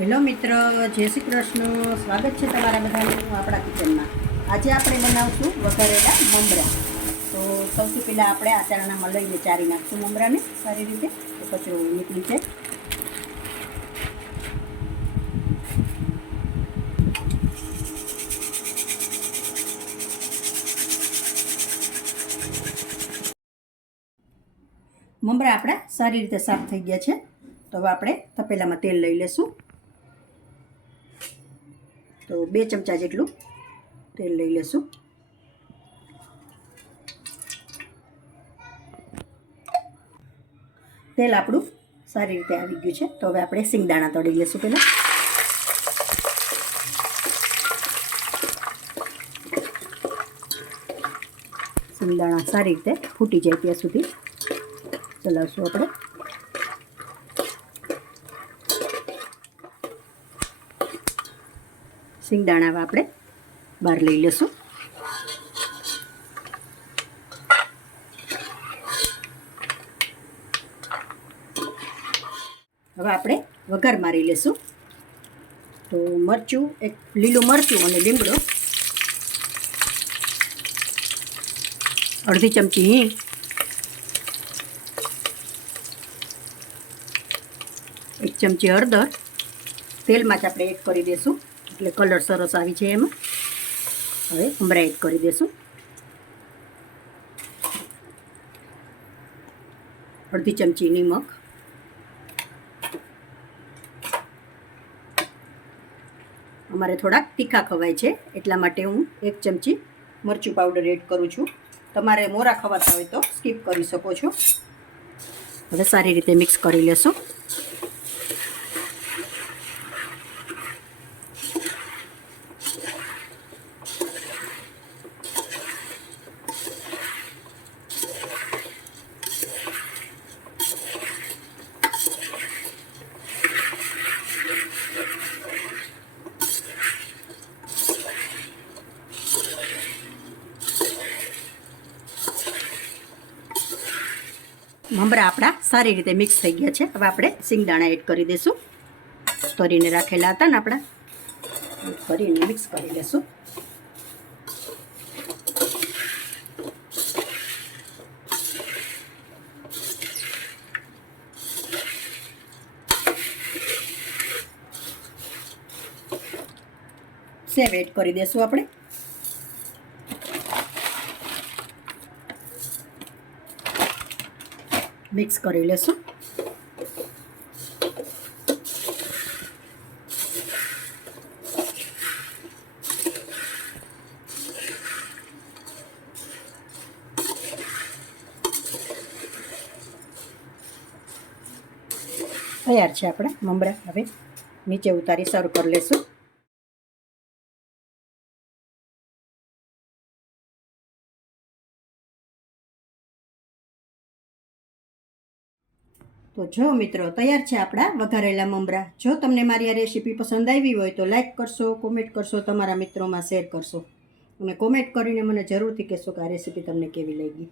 Hello મિત્ર, જય શ્રી કૃષ્ણ. સ્વાગત છે તમારા બધાનું આપણા કિચનમાં. આજે આપણે બનાવશું વઘારેલા મમરા. તો સૌથી પહેલાં આપણે આ ચારણામાં લઈને ચારી નાખશું મમરાને સારી રીતે, તો કચરો નીકળી જાય. મમરા આપણા સારી રીતે સાફ થઈ ગયા છે. તો હવે આપણે તપેલામાં તેલ લઈ લેશું. તો 2 ચમચા જેટલું તેલ લઈ લેશું. તેલ આપણું સારી રીતે આવી ગયું છે. તો હવે આપણે સિંગદાણા તળી લેશું પહેલાં. સિંગદાણા સારી રીતે ફૂટી જાય ત્યાં સુધી ચલાવશું આપણે. સિંગદાણા આપણે બહાર લઈ લેશું. હવે આપણે વઘાર મારી લેશું. તો મરચું, એક લીલું મરચું અને લીમડો, અડધી ચમચી હિંગ, એક ચમચી હળદર તેલમાં જ આપણે એડ કરી દઈશું, એટલે કલર સરસ આવી છે એમાં. હવે મમરા એડ કરી દઈશું. અડધી ચમચી નિમક, અમારે થોડાક તીખા ખવાય છે એટલા માટે હું 1 ચમચી મરચું પાવડર એડ કરું છું. તમારે મોરા ખવાતા હોય તો સ્કીપ કરી શકો છો. હવે સારી રીતે મિક્સ કરી લેશું. મમરા આપણા સારી રીતે મિક્સ થઈ ગયા છે. હવે આપણે સિંગદાણા એડ કરી દઈશું. તરીને રાખેલા હતા ને આપણા, કરીને મિક્સ કરી લઈશું. સેવ એડ કરી દઈશું આપણે. મિક્સ કરી લેશું. તૈયાર છે આપણે મમરા. હવે નીચે ઉતારી સર્વ કરી લેશું. તો જો મિત્રો, તૈયાર છે આપણા વઘારેલા મમરા. જો તમને મારી આ રેસીપી પસંદ આવી હોય તો લાઈક કરશો, કોમેન્ટ કરશો, તમારા મિત્રોમાં શેર કરશો અને કોમેન્ટ કરીને મને જરૂરથી કહેશો કે આ રેસીપી તમને કેવી લાગી.